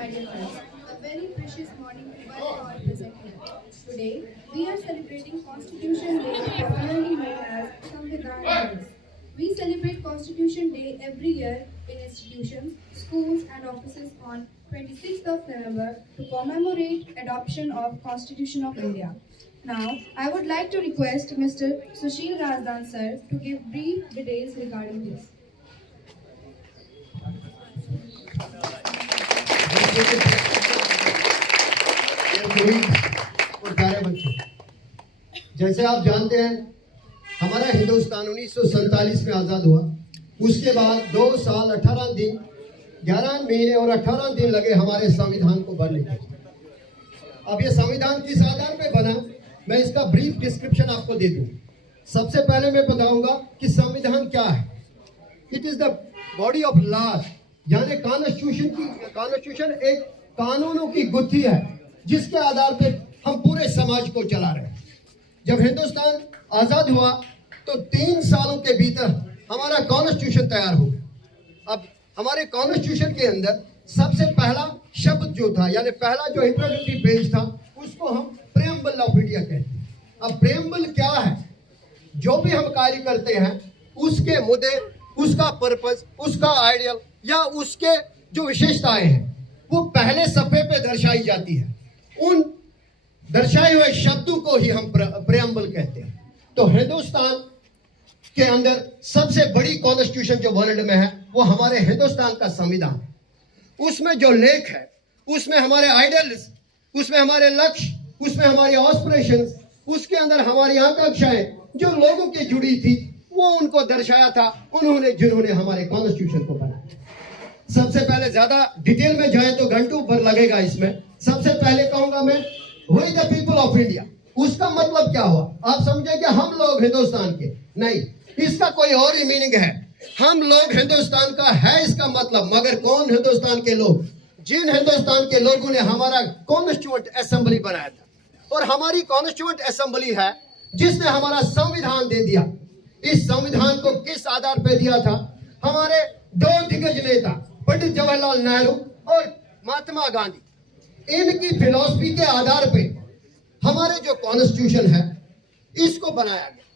my dear friends. A very precious morning to one and all present here. Today, we are celebrating Constitution Day, popularly known as Samvidhan Day. We celebrate Constitution Day every year in institutions, schools and offices on 26th of November to commemorate adoption of Constitution of India. Now, I would like to request Mr. Sushil Razdan sir to give brief details regarding this. और प्यारे बच्चों, जैसे आप जानते हैं हमारा हिंदुस्तान 1947 में आज़ाद हुआ। उसके बाद 2 साल 18 दिन 11 महीने और 18 दिन लगे हमारे संविधान को बनने के। अब ये संविधान किस आधार पे बना, मैं इसका ब्रीफ डिस्क्रिप्शन आपको दे दूं। सबसे पहले मैं बताऊंगा कि संविधान क्या है। It is the body of laws, यानी कॉन्स्टिट्यूशन एक कानूनों की गुत्थी है जिसके आधार पे हम पूरे समाज को चला रहे हैं। जब हिंदुस्तान आजाद हुआ तो 3 सालों के भीतर हमारा कॉन्स्टिट्यूशन तैयार हो गया। अब हमारे कॉन्स्टिट्यूशन के अंदर सबसे पहला शब्द जो था, यानी पहला जो इंट्रोडक्टरी पेज था, उसको हम प्रेम्बल ऑफ इंडिया कहते हैं। अब प्रेम्बल क्या है? जो भी हम कार्य करते हैं उसके मुद्दे, उसका पर्पस, उसका आइडियल या उसके जो विशेषताएं हैं वो पहले सफ़े पे दर्शाई जाती है। उन दर्शाए हुए शब्दों को ही हम प्रेम्बल कहते हैं। तो हिंदुस्तान के अंदर सबसे बड़ी कॉन्स्टिट्यूशन जो वर्ल्ड में है वो हमारे हिंदुस्तान का संविधान है। उसमें जो लेख है, उसमें हमारे आइडियल्स, उसमें हमारे लक्ष्य, उसमें हमारी ऑस्पिरेशंस, उसके अंदर हमारी आकांक्षाएं जो लोगों की जुड़ी थी वो उनको दर्शाया था उन्होंने, जिन्होंने हमारे कॉन्स्टिट्यूशन को बनाया। सबसे पहले ज्यादा डिटेल में जाए तो घंटों भर लगेगा इसमें। सबसे पहले कहूंगा मैं we the people of India. उसका मतलब क्या हुआ? आप समझेंगे हम लोग हिंदुस्तान के, नहीं, इसका कोई और ही मीनिंग है। हम लोग हिंदुस्तान का है इसका मतलब, मगर कौन हिंदुस्तान के लोग? जिन हिंदुस्तान के लोगों ने हमारा कॉन्स्टिट्यूएंट असेंबली बनाया था। और हमारी कॉन्स्टिट्यूएंट असेंबली है जिसने हमारा संविधान दे दिया। इस संविधान को किस आधार पर दिया था? हमारे 2 दिग्गज नेता पंडित जवाहरलाल नेहरू और महात्मा गांधी, इनकी फिलॉसफी के आधार पे हमारे जो कॉन्स्टिट्यूशन है इसको बनाया गया।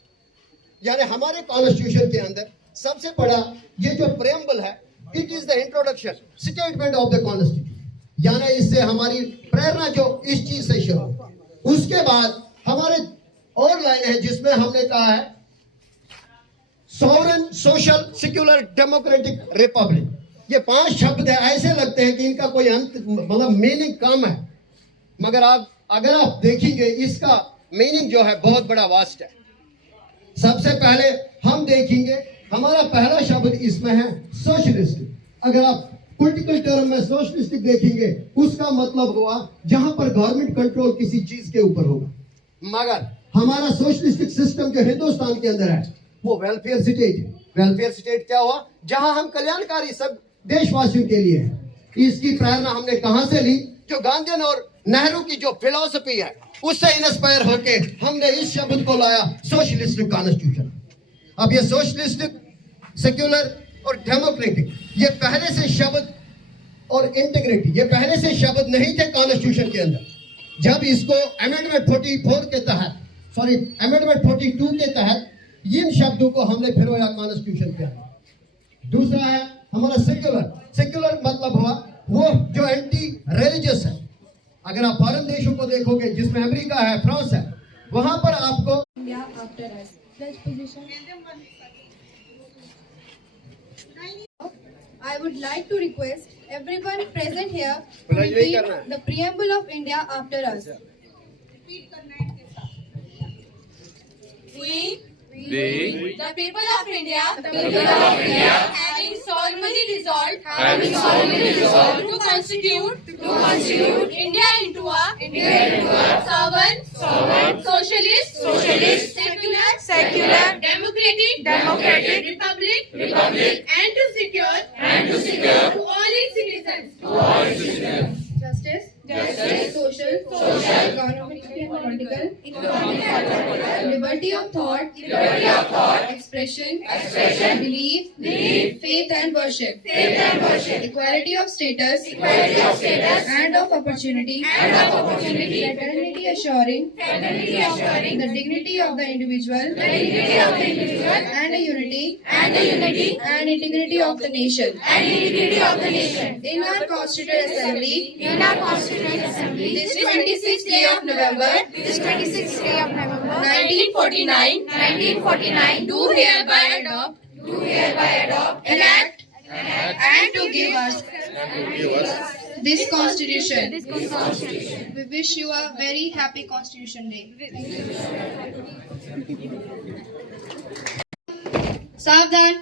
यानी हमारे कॉन्स्टिट्यूशन के अंदर सबसे बड़ा ये जो प्रेम्बल है, it is the introduction statement of the constitution. यानी इससे हमारी प्रेरणा जो इस चीज से शुरू। उसके बाद हमारे और लाइन है जिसमें हमने कहा है sovereign, social, secular, democratic, Republic. ये 5 शब्द है, ऐसे लगते हैं कि इनका कोई अंत, मतलब मीनिंग कम है, मगर अगर आप देखेंगे इसका मीनिंग जो है बहुत बड़ा वास्ट है। सबसे पहले हम देखेंगे हमारा पहला शब्द इसमें है सोशलिस्टिक। अगर आप पॉलिटिकल टर्म में सोशलिस्टिक देखेंगे उसका मतलब हुआ जहां पर गवर्नमेंट कंट्रोल किसी चीज के ऊपर होगा। मगर हमारा सोशलिस्टिक सिस्टम जो हिंदुस्तान के अंदर है वो वेलफेयर स्टेट। वेलफेयर स्टेट क्या हुआ? जहां हम कल्याणकारी सब देशवासियों के लिए है। इसकी प्रेरणा हमने कहां से ली? जो गांधी और नेहरू की जो फिलॉसफी है उससे इंस्पायर होके हमने इस शब्द को लाया, सोशलिस्टिक कॉन्स्टिट्यूशन। अब ये सोशलिस्टिक, सेक्युलर और डेमोक्रेटिक, ये पहले से शब्द, और इंटीग्रिटी, ये पहले से शब्द नहीं थे कॉन्स्टिट्यूशन के अंदर। जब इसको अमेंडमेंट 44 के तहत, सॉरी अमेंडमेंट 42 के तहत इन शब्दों को हमने फिरोया कॉन्स्टिट्यूशन के अंदर। दूसरा है हमारा सेक्युलर। सेक्युलर मतलब हुआ वो जो एंटी रिलीजियस है। अगर आप फॉरेन देशों को देखोगे जिसमें अमेरिका है, फ्रांस है, वहां पर आपको India after us. Pledge position. I would like to request everyone present here to repeat the preamble of India after us. We, the people of India, having solemnly resolved to constitute India into a sovereign, socialist, secular, democratic, republic, and to secure to all its citizens Justice, social, economic and political, liberty of thought, expression, belief, faith and worship, equality of status, and of opportunity, fraternity assuring, the dignity of the individual, and the unity and integrity of the nation. In our Constituent Assembly, this 26th day of November, 1949, do hereby adopt, enact, and to give us this Constitution. We wish you a very happy Constitution Day. सावधान,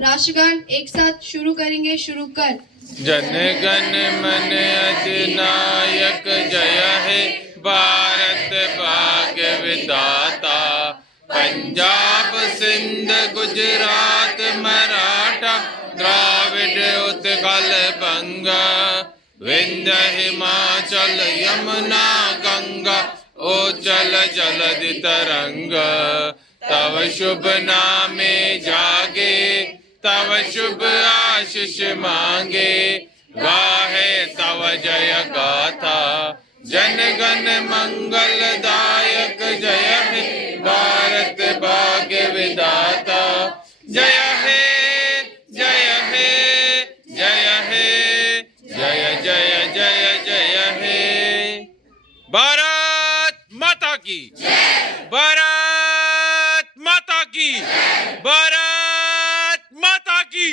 राष्ट्रगान एक साथ शुरू करेंगे. शुरू कर. जन गण मन अधिनायक जय हे भारत भाग्य विधाता. पंजाब सिंध गुजरात मराठा द्राविड उत्कल बंगा. विंध्य हिमाचल यमुना गंगा उज्जल जलधि तरंगा. तव शुभ नामे जागे तव शुभ आशीष मांगे. गाहे तव जय गाथा जन गण मंगलदायक जय हे भारत भाग्य विधाता. जय हे जय हे जय हे जय जय जय जय हे. भारत माता की भारत माता की भारत माता की